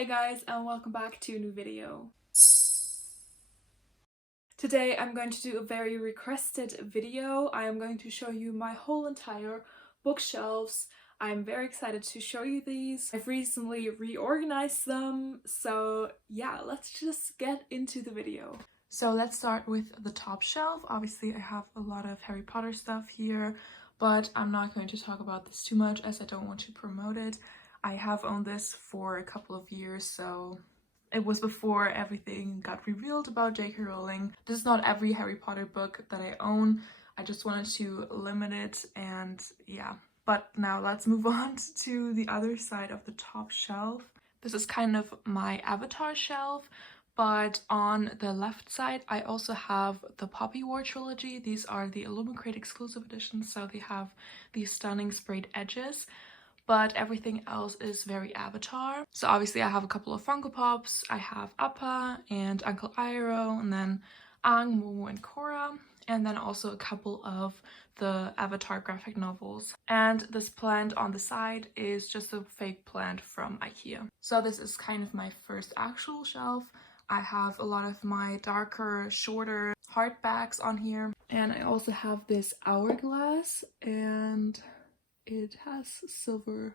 Hey guys, and welcome back to a new video. Today I'm going to do a very requested video. I am going to show you my whole entire bookshelves. I'm very excited to show you these. I've recently reorganized them, so yeah, let's just get into the video. So let's start with the top shelf. Obviously I have a lot of Harry Potter stuff here, but I'm not going to talk about this too much as I don't want to promote it. I have owned this for a couple of years, so it was before everything got revealed about J.K. Rowling. This is not every Harry Potter book that I own. I just wanted to limit it, and yeah. But now let's move on to the other side of the top shelf. This is kind of my Avatar shelf, but on the left side I also have the Poppy War Trilogy. These are the Illumicrate exclusive editions, so they have these stunning sprayed edges, but everything else is very Avatar. So obviously I have a couple of Funko Pops. I have Appa and Uncle Iroh, and then Aang, Momo, and Korra, and then also a couple of the Avatar graphic novels. And this plant on the side is just a fake plant from IKEA. So this is kind of my first actual shelf. I have a lot of my darker, shorter hardbacks on here. And I also have this hourglass, and it has silver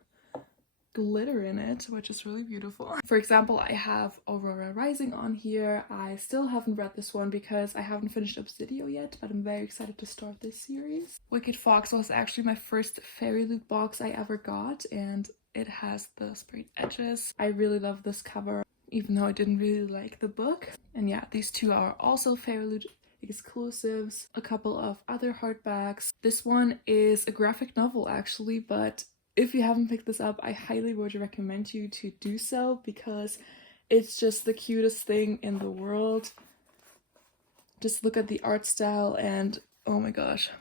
glitter in it, which is really beautiful. For example, I have Aurora Rising on here. I still haven't read this one because I haven't finished Obsidio yet, but I'm very excited to start this series. Wicked Fox was actually my first Fairy Loot box I ever got, and it has the sprayed edges. I really love this cover, even though I didn't really like the book. And yeah, these two are also Fairy Loot exclusives. A couple of other hardbacks. This one is a graphic novel actually, but if you haven't picked this up, I highly would recommend you to do so because it's just the cutest thing in the world. Just look at the art style and oh my gosh,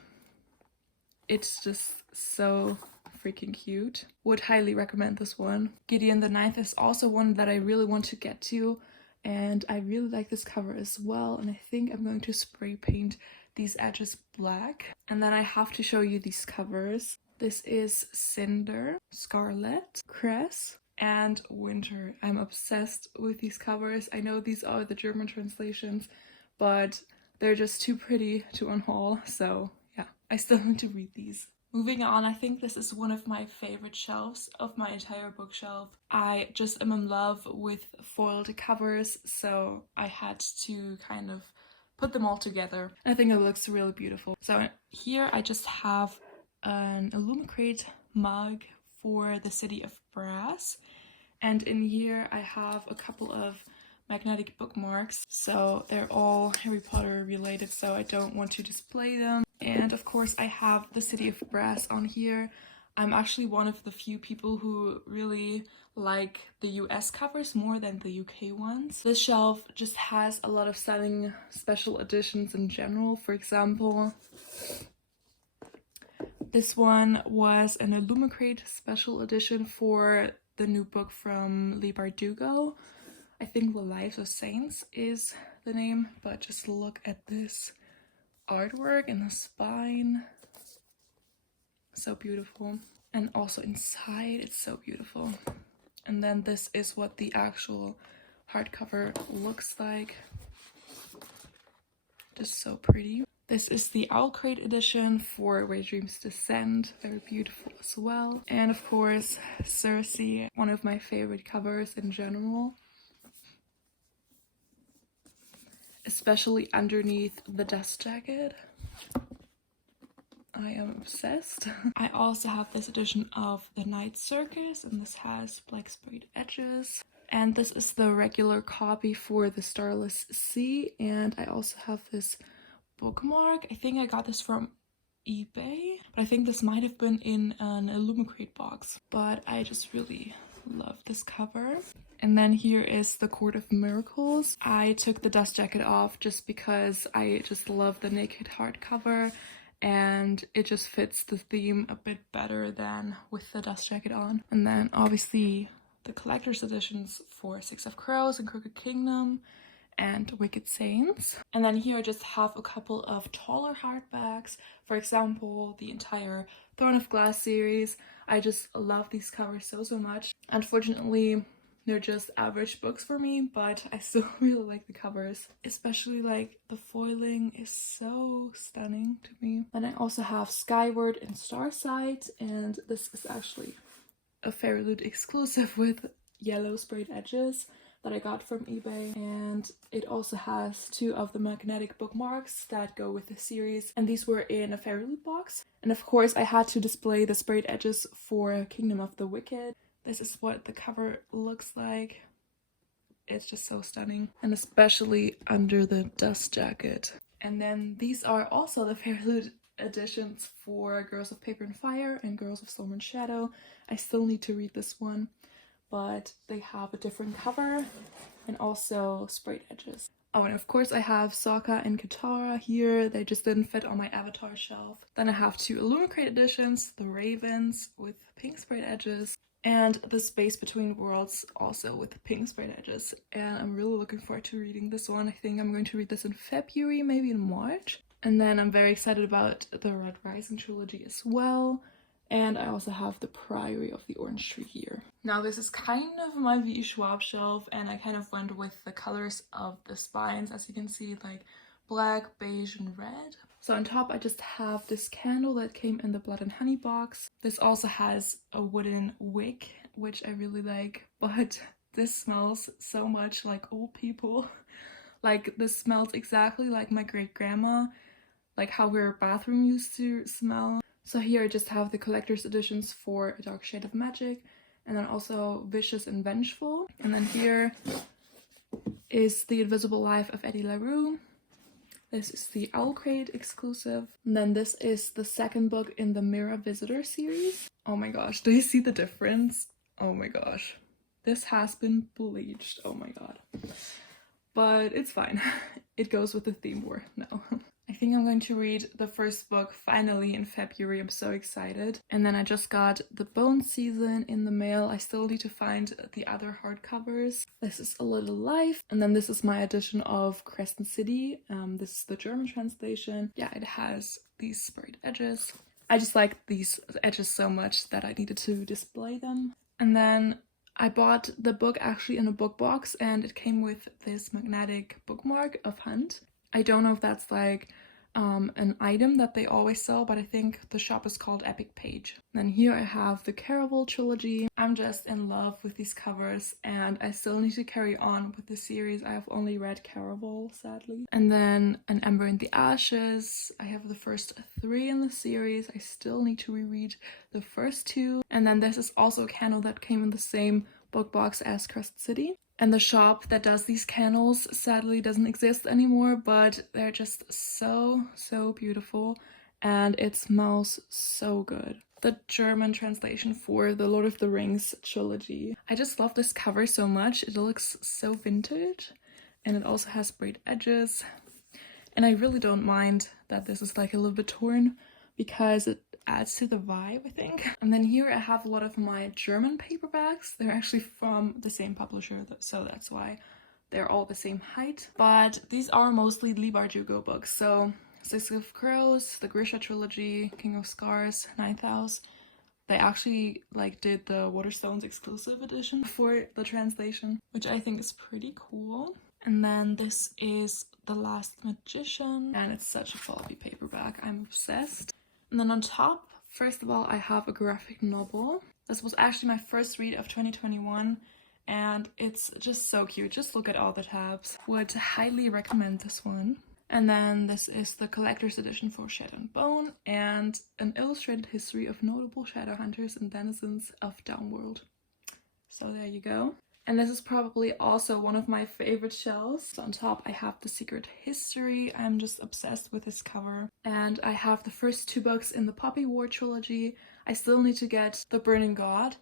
it's just so freaking cute. Would highly recommend this one. Gideon the Ninth is also one that I really want to get to, and I really like this cover as well, and I think I'm going to spray paint these edges black. And then I have to show you these covers. This is Cinder, Scarlet, Cress, and Winter. I'm obsessed with these covers. I know these are the German translations, but they're just too pretty to unhaul, so yeah, I still need to read these. Moving on, I think this is one of my favorite shelves of my entire bookshelf. I just am in love with foiled covers, so I had to kind of put them all together. I think it looks really beautiful. So here I just have an Illumicrate mug for the City of Brass, and in here I have a couple of magnetic bookmarks, so they're all Harry Potter related, so I don't want to display them. And of course I have the City of Brass on here. I'm actually one of the few people who really like the US covers more than the UK ones. This shelf just has a lot of stunning special editions in general. For example, this one was an Illumicrate special edition for the new book from Leigh Bardugo. I think The Lives of Saints is the name, but just look at this artwork and the spine. So beautiful. And also inside, it's so beautiful. And then this is what the actual hardcover looks like. Just so pretty. This is the Owlcrate edition for Where Dreams Descend. Very beautiful as well. And of course, Cersei, one of my favorite covers in general. Especially underneath the dust jacket. I am obsessed. I also have this edition of The Night Circus, and this has black sprayed edges. And this is the regular copy for The Starless Sea, and I also have this bookmark. I think I got this from eBay, but I think this might have been in an Illumicrate box. But I just really love this cover. And then here is the Court of Miracles. I took the dust jacket off just because I just love the naked hardcover, and it just fits the theme a bit better than with the dust jacket on. And then obviously the collector's editions for Six of Crows and Crooked Kingdom and Wicked Saints. And then here I just have a couple of taller hardbacks. For example, the entire Throne of Glass series. I just love these covers so much. Unfortunately, They're just average books for me, but I still really like the covers. Especially like the foiling is so stunning to me. And I also have Skyward and Starsight, and this is actually a Fairy Loot exclusive with yellow sprayed edges that I got from eBay, and it also has 2 of the magnetic bookmarks that go with the series, and these were in a Fairy Loot box. And of course I had to display the sprayed edges for Kingdom of the Wicked. This is what the cover looks like. It's just so stunning, and especially under the dust jacket. And then these are also the Fairy Loot editions for Girls of Paper and Fire and Girls of Storm and Shadow. I still need to read this one, but they have a different cover and also sprayed edges. Oh, and of course I have Sokka and Katara here. They just didn't fit on my Avatar shelf. Then I have 2 Illumicrate editions, the Ravens with pink sprayed edges, and the Space Between Worlds also with pink sprayed edges. And I'm really looking forward to reading this one. I think I'm going to read this in February, maybe in March. And then I'm very excited about the Red Rising trilogy as well. And I also have the Priory of the Orange Tree here. Now this is kind of my V. Schwab shelf, and I kind of went with the colors of the spines, as you can see, like black, beige, and red. So on top I just have this candle that came in the Blood and Honey box. This also has a wooden wick, which I really like, but this smells so much like old people. Like, this smells exactly like my great-grandma, like how her bathroom used to smell. So here I just have the collector's editions for A Dark Shade of Magic, and then also Vicious and Vengeful. And then here is The Invisible Life of Eddie LaRue. This is the Owlcrate exclusive. And then this is the second book in the Mirror Visitor series. Oh my gosh, do you see the difference? Oh my gosh. This has been bleached, oh my god. But it's fine. It goes with the theme more now. I think I'm going to read the first book finally in February. I'm so excited. And then I just got the Bone Season in the mail. I still need to find the other hardcovers. This is A Little Life. And then this is my edition of Crescent City. This is the German translation. Yeah, it has these sprayed edges. I just like these edges so much that I needed to display them. And then I bought the book actually in a book box, and it came with this magnetic bookmark of Hunt. I don't know if that's like an item that they always sell, but I think the shop is called Epic Page. Then here I have the Caribbean Trilogy. I'm just in love with these covers, and I still need to carry on with the series. I have only read Caribbean, sadly. And then An Ember in the Ashes. I have the first 3 in the series. I still need to reread the first 2. And then this is also a candle that came in the same book box as Crescent City. And the shop that does these candles sadly doesn't exist anymore, but they're just so beautiful, and it smells so good. The German translation for the Lord of the Rings trilogy. I just love this cover so much. It looks so vintage, and it also has sprayed edges. And I really don't mind that this is like a little bit torn, because it adds to the vibe, I think. And then here I have a lot of my German paperbacks. They're actually from the same publisher, so that's why they're all the same height. But these are mostly Lee Bardugo books. So Six of Crows, the Grisha trilogy, King of Scars, Ninth House. They actually like did the Waterstones exclusive edition for the translation, which I think is pretty cool. And then this is The Last Magician, and it's such a floppy paperback. I'm obsessed. And then on top, first of all, I have a graphic novel. This was actually my first read of 2021, and it's just so cute. Just look at all the tabs. Would highly recommend this one. And then this is the collector's edition for Shadow and Bone, and an illustrated history of notable shadow hunters and denizens of Downworld. So there you go. And this is probably also one of my favorite shelves. So on top I have The Secret History. I'm just obsessed with this cover. And I have the first 2 books in the Poppy War trilogy. I still need to get The Burning God.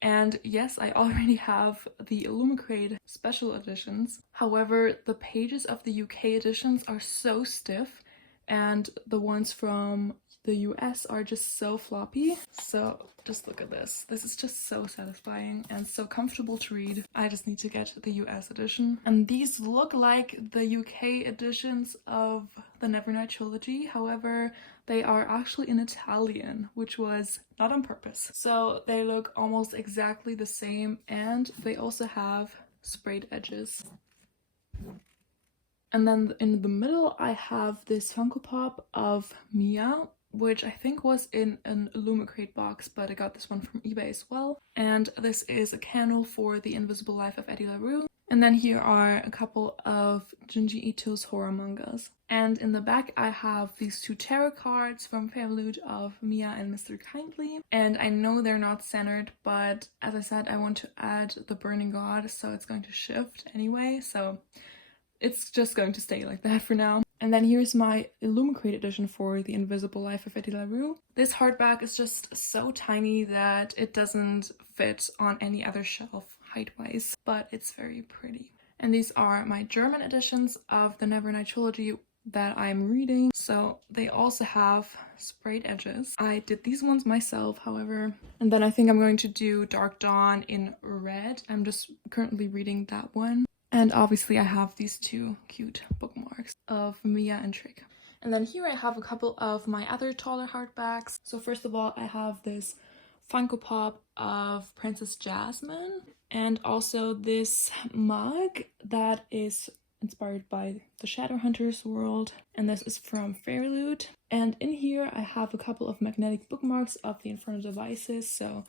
And yes, I already have the Illumicrate special editions. However, the pages of the UK editions are so stiff, and the ones from the US are just so floppy. So just look at this. This is just so satisfying and so comfortable to read. I just need to get the US edition. And these look like the UK editions of the Nevernight trilogy. However, they are actually in Italian, which was not on purpose. So they look almost exactly the same, and they also have sprayed edges. And then in the middle, I have this Funko Pop of Mia, which I think was in an Illumicrate box, but I got this one from eBay as well. And this is a candle for The Invisible Life of Eddie LaRue. And then here are a couple of Junji Ito's horror mangas. And in the back I have these two tarot cards from Prelude of Mia and Mr. Kindly. And I know they're not centered, but as I said, I want to add the Burning God, so it's going to shift anyway. So it's just going to stay like that for now. And then here's my Illumicrate edition for The Invisible Life of Eddie LaRue. This hardback is just so tiny that it doesn't fit on any other shelf height-wise, but it's very pretty. And these are my German editions of the Nevernight trilogy that I'm reading. So they also have sprayed edges. I did these ones myself, however. And then I think I'm going to do Dark Dawn in red. I'm just currently reading that one. And obviously I have these two cute bookmarks of Mia and Trick. And then here I have a couple of my other taller hardbacks. So first of all, I have this Funko Pop of Princess Jasmine, and also this mug that is inspired by the Shadowhunters world, and this is from Fairloot. And in here I have a couple of magnetic bookmarks of the Infernal Devices. So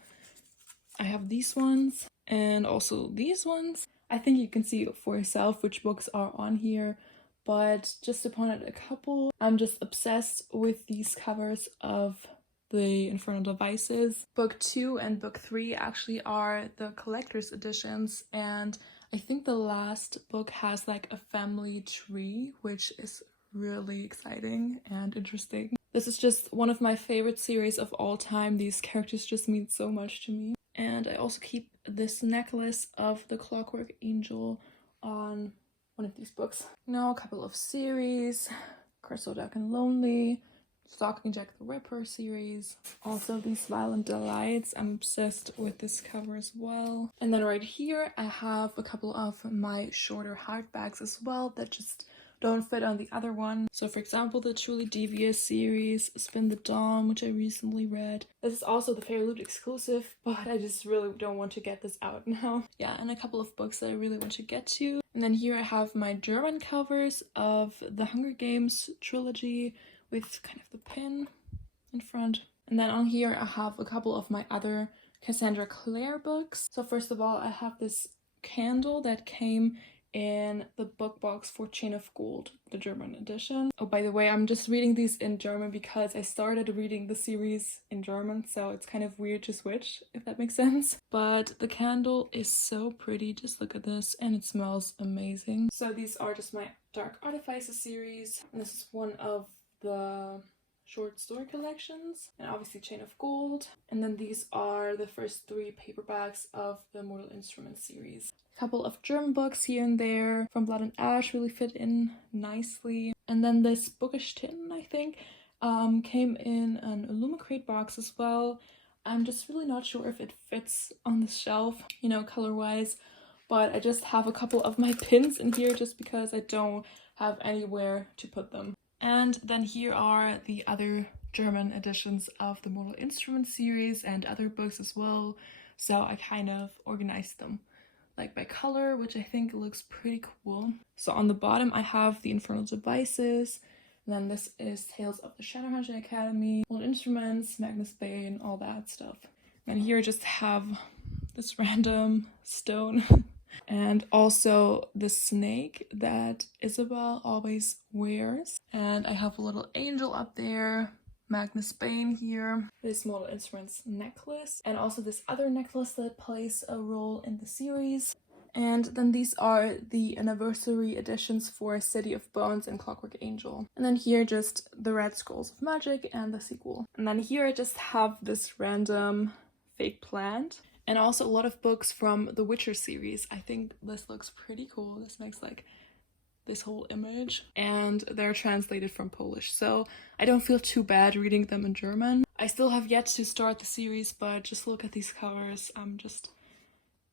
I have these ones and also these ones. I think you can see for yourself which books are on here, but just to point out a couple, I'm just obsessed with these covers of the Infernal Devices. Book 2 and Book 3 actually are the collector's editions, and I think the last book has like a family tree, which is really exciting and interesting. This is just one of my favorite series of all time. These characters just mean so much to me. And I also keep this necklace of the Clockwork Angel on one of these books. Now a couple of series, Crystal Dark and Lonely, Stalking Jack the Ripper series. Also these Violent Delights, I'm obsessed with this cover as well. And then right here I have a couple of my shorter hardbacks as well that just don't fit on the other one. So for example, the Truly Devious series, Spin the Dawn, which I recently read. This is also the Fairloot exclusive, but I just really don't want to get this out now. Yeah, and a couple of books that I really want to get to. And then here I have my German covers of the Hunger Games trilogy with kind of the pin in front. And then on here I have a couple of my other Cassandra Clare books. So first of all, I have this candle that came in the book box for Chain of Gold, the German edition. Oh, by the way, I'm just reading these in German because I started reading the series in German, so it's kind of weird to switch, if that makes sense. But the candle is so pretty, just look at this, and it smells amazing. So these are just my Dark Artifices series, and this is one of the short story collections, and obviously Chain of Gold. And then these are the first 3 paperbacks of the Mortal Instruments series. A couple of German books here and there from Blood and Ash really fit in nicely. And then this Bookish Tin, I think, came in an Illumicrate box as well. I'm just really not sure if it fits on the shelf, you know, color-wise, but I just have a couple of my pins in here just because I don't have anywhere to put them. And then here are the other German editions of the Mortal Instruments series and other books as well. So I kind of organized them like by color, which I think looks pretty cool. So on the bottom I have the Infernal Devices, and then this is Tales of the Shadowhunter Academy, Mortal Instruments, Magnus Bane, all that stuff. And here I just have this random stone and also the snake that Isabel always wears. And I have a little angel up there, Magnus Bane here, this Mortal Instruments necklace, and also this other necklace that plays a role in the series. And then these are the anniversary editions for City of Bones and Clockwork Angel. And then here just the Red Scrolls of Magic and the sequel. And then here I just have this random fake plant. And also a lot of books from the Witcher series. I think this looks pretty cool. This makes like this whole image, and they're translated from Polish, so I don't feel too bad reading them in German. I still have yet to start the series, but just look at these covers. I'm just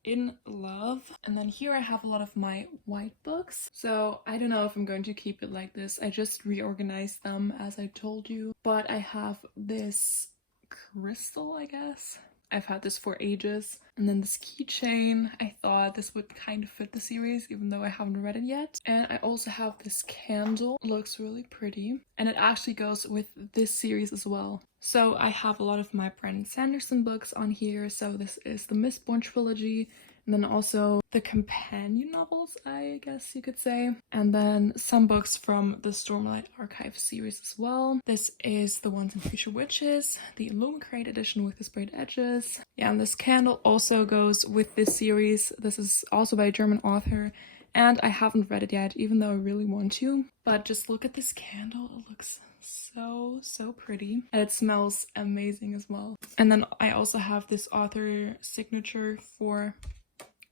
in love. And then here I have a lot of my white books, so I don't know if I'm going to keep it like this. I just reorganized them as I told you, but I have this crystal, I guess. I've had this for ages. And then this keychain, I thought this would kind of fit the series, even though I haven't read it yet. And I also have this candle. It looks really pretty. And it actually goes with this series as well. So I have a lot of my Brandon Sanderson books on here. So this is the Mistborn Trilogy. And then also the companion novels, I guess you could say. And then some books from the Stormlight Archive series as well. This is The Once and Future Witches, the Illumicrate edition with the sprayed edges. Yeah, and this candle also goes with this series. This is also by a German author, and I haven't read it yet, even though I really want to. But just look at this candle. It looks so pretty, and it smells amazing as well. And then I also have this author signature for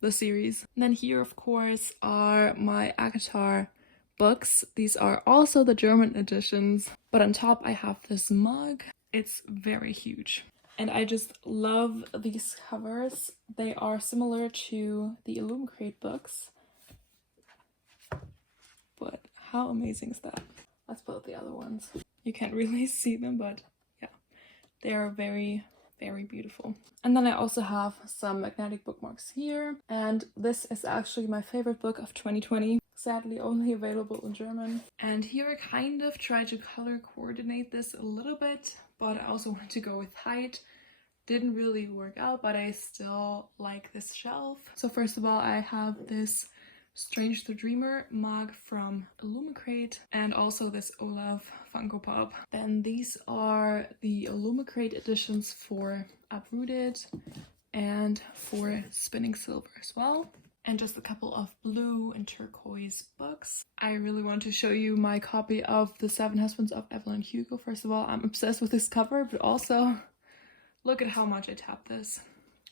the series. And then here, of course, are my ACOTAR books. These are also the German editions, but on top I have this mug. It's very huge, and I just love these covers. They are similar to the Illumicrate books, but how amazing is that? Let's put the other ones. You can't really see them, but yeah, they are very beautiful. And then I also have some magnetic bookmarks here, and this is actually my favorite book of 2020, sadly only available in German. And here I kind of try to color coordinate this a little bit, but I also want to go with height. Didn't really work out, but I still like this shelf. So first of all, I have this Strange the Dreamer mug from Illumicrate, and also this Olaf Funko Pop. Then these are the Illumicrate editions for Uprooted and for Spinning Silver as well. And just a couple of blue and turquoise books. I really want to show you my copy of The Seven Husbands of Evelyn and Hugo. First of all, I'm obsessed with this cover, but also look at how much I tap this.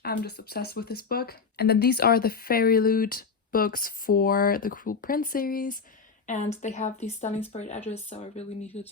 I'm just obsessed with this book. And then these are the Fairy Loot books for the Cruel Prince series, and they have these stunning sprayed edges, so I really needed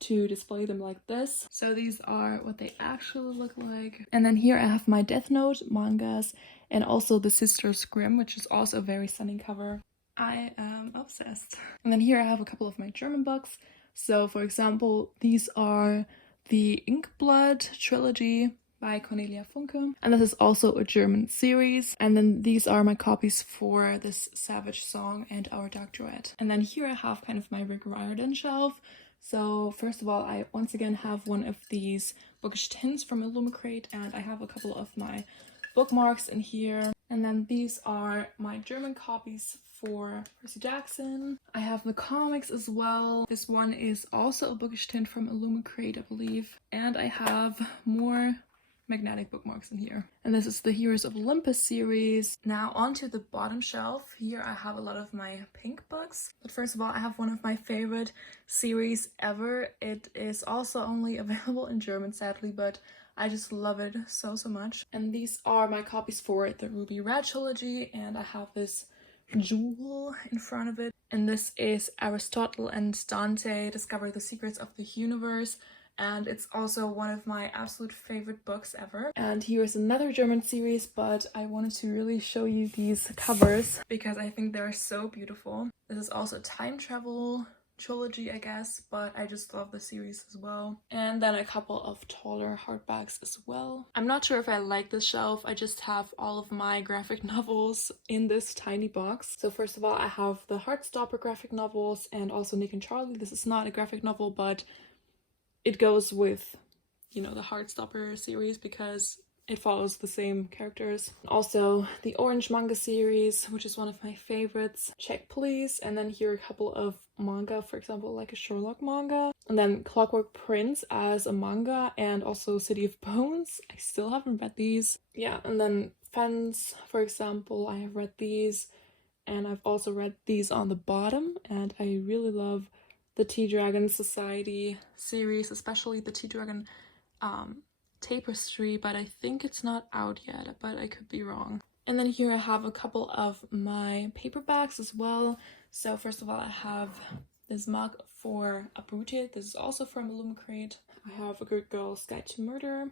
to display them like this. So these are what they actually look like. And then here I have my Death Note mangas, and also the Sisters Grimm, which is also a very stunning cover. I am obsessed. And then here I have a couple of my German books. So for example, these are the Inkblood trilogy by Cornelia Funke, and this is also a German series. And then these are my copies for this Savage Song and Our Dark Duet. And then here I have kind of my Riordan shelf. So first of all, I once again have one of these bookish tins from Illumicrate, and I have a couple of my bookmarks in here. And then these are my German copies for Percy Jackson. I have the comics as well. This one is also a bookish tin from Illumicrate, I believe. And I have more magnetic bookmarks in here. And this is the Heroes of Olympus series. Now onto the bottom shelf. Here I have a lot of my pink books. But first of all, I have one of my favorite series ever. It is also only available in German, sadly, but I just love it so much. And these are my copies for the Ruby Red trilogy, and I have this jewel in front of it. And this is Aristotle and Dante Discover the Secrets of the Universe. And it's also one of my absolute favorite books ever. And here's another German series, but I wanted to really show you these covers because I think they're so beautiful. This is also a time travel trilogy, I guess, but I just love the series as well. And then a couple of taller hardbacks as well. I'm not sure if I like this shelf. I just have all of my graphic novels in this tiny box. So first of all, I have the Heartstopper graphic novels and also Nick and Charlie. This is not a graphic novel, but it goes with, you know, the Heartstopper series because it follows the same characters. Also, the Orange manga series, which is one of my favorites. Check please. And then here are a couple of manga, for example, like a Sherlock manga. And then Clockwork Prince as a manga, and also City of Bones. I still haven't read these. Yeah, and then Fence, for example, I have read these. And I've also read these on the bottom, and I really love the Tea Dragon Society series, especially the Tea Dragon Tapestry, but I think it's not out yet, but I could be wrong. And then here I have a couple of my paperbacks as well. So first of all, I have this mug for Uprooted. This is also from Illumicrate. I have A Good Girl's Guide to Murder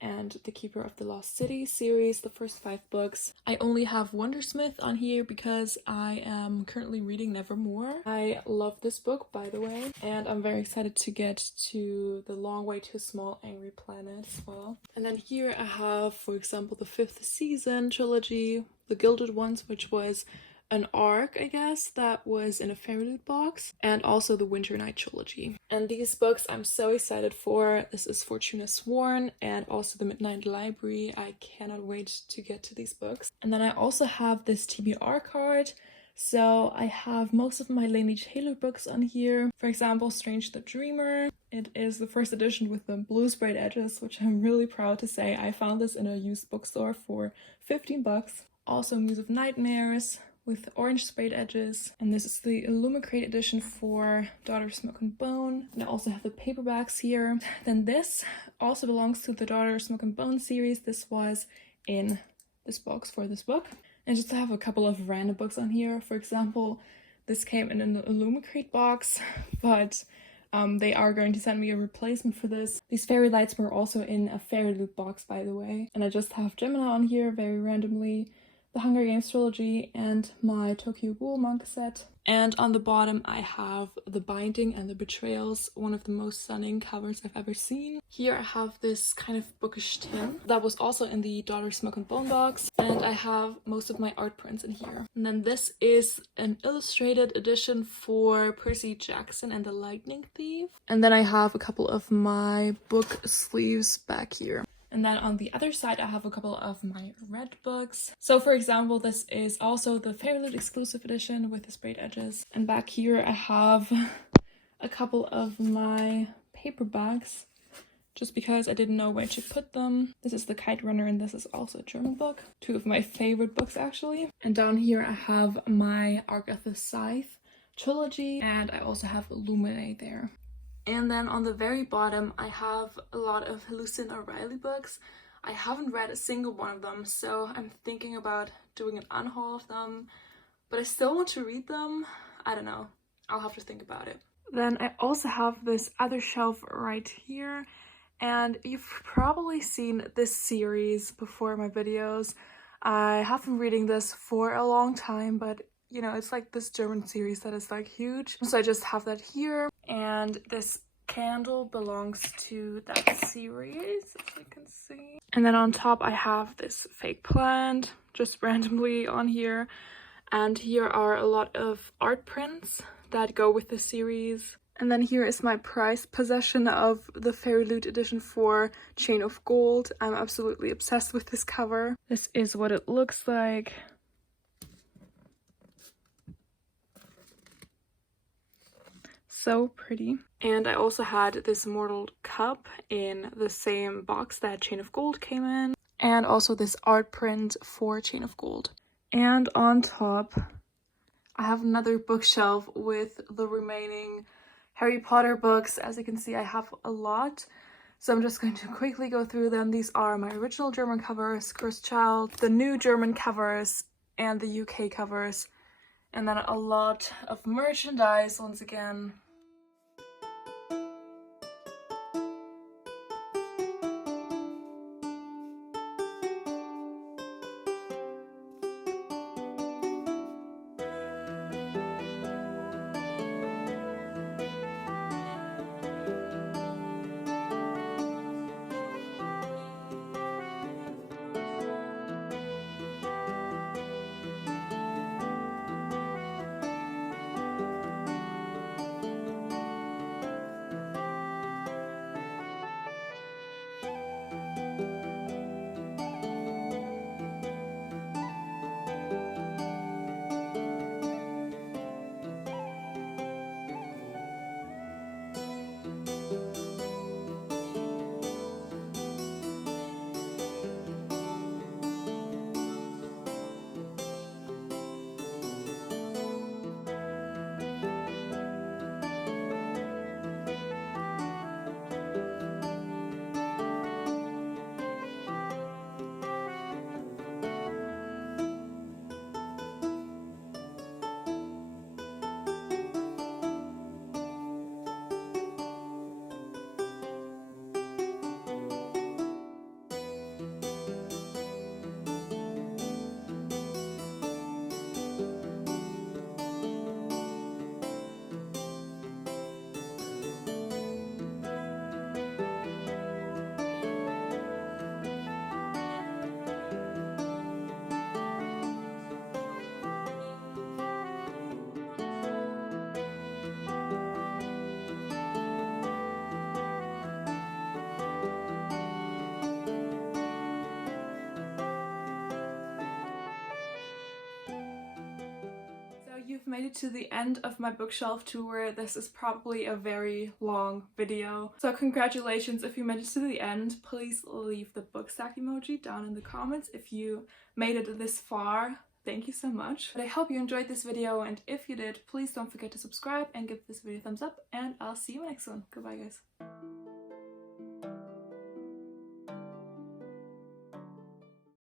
and The Keeper of the Lost City series, the first 5 books. I only have Wondersmith on here because I am currently reading Nevermore. I love this book, by the way, and I'm very excited to get to The Long Way to a Small Angry Planet as well. And then here I have, for example, the 5th season trilogy, The Gilded Ones, which was an arc, I guess, that was in a fairy loot box, and also the Winternight trilogy. And these books I'm so excited for. This is Fortuna Sworn and also the Midnight Library. I cannot wait to get to these books. And then I also have this TBR card. So I have most of my Laini Taylor books on here. For example, Strange the Dreamer. It is the first edition with the blue sprayed edges, which I'm really proud to say. I found this in a used bookstore for 15 bucks. Also Muse of Nightmares with orange sprayed edges, and this is the Illumicrate edition for Daughter of Smoke and Bone. And I also have the paperbacks here. Then this also belongs to the Daughter of Smoke and Bone series. This was in this box for this book. And just to have a couple of random books on here. For example, this came in an Illumicrate box, but they are going to send me a replacement for this. These fairy lights were also in a fairy loot box, by the way. And I just have Gemini on here very randomly, the Hunger Games trilogy, and my Tokyo Ghoul manga set. And on the bottom I have The Binding and the Betrayals, one of the most stunning covers I've ever seen. Here I have this kind of bookish tin that was also in the Daughter Smoke and Bone box, and I have most of my art prints in here. And then this is an illustrated edition for Percy Jackson and the Lightning Thief. And then I have a couple of my book sleeves back here. And then on the other side, I have a couple of my red books. So for example, this is also the Fairy Loot exclusive edition with the sprayed edges. And back here I have a couple of my paperbacks, just because I didn't know where to put them. This is the Kite Runner, and this is also a German book. 2 of my favorite books, actually. And down here I have my Arc of the Scythe trilogy, and I also have Illuminate there. And then on the very bottom, I have a lot of Lucien O'Reilly books. I haven't read a single one of them, so I'm thinking about doing an unhaul of them, but I still want to read them. I don't know. I'll have to think about it. Then I also have this other shelf right here, and you've probably seen this series before in my videos. I have been reading this for a long time, but you know, it's like this German series that is like huge. So I just have that here. And this candle belongs to that series, as you can see. And then on top I have this fake plant just randomly on here. And here are a lot of art prints that go with the series. And then here is my prized possession of the Fairy Loot edition for Chain of Gold. I'm absolutely obsessed with this cover. This is what it looks like. So pretty. And I also had this Mortal Cup in the same box that Chain of Gold came in, and also this art print for Chain of Gold. And on top I have another bookshelf with the remaining Harry Potter books. As you can see, I have a lot, so I'm just going to quickly go through them. These are my original German covers, Cursed Child, the new German covers, and the UK covers, and then a lot of merchandise once again. made it to the end of my bookshelf tour. This is probably a very long video. So congratulations if you made it to the end. Please leave the book stack emoji down in the comments if you made it this far. Thank you so much. But I hope you enjoyed this video, and if you did, please don't forget to subscribe and give this video a thumbs up, and I'll see you in the next one. Goodbye guys.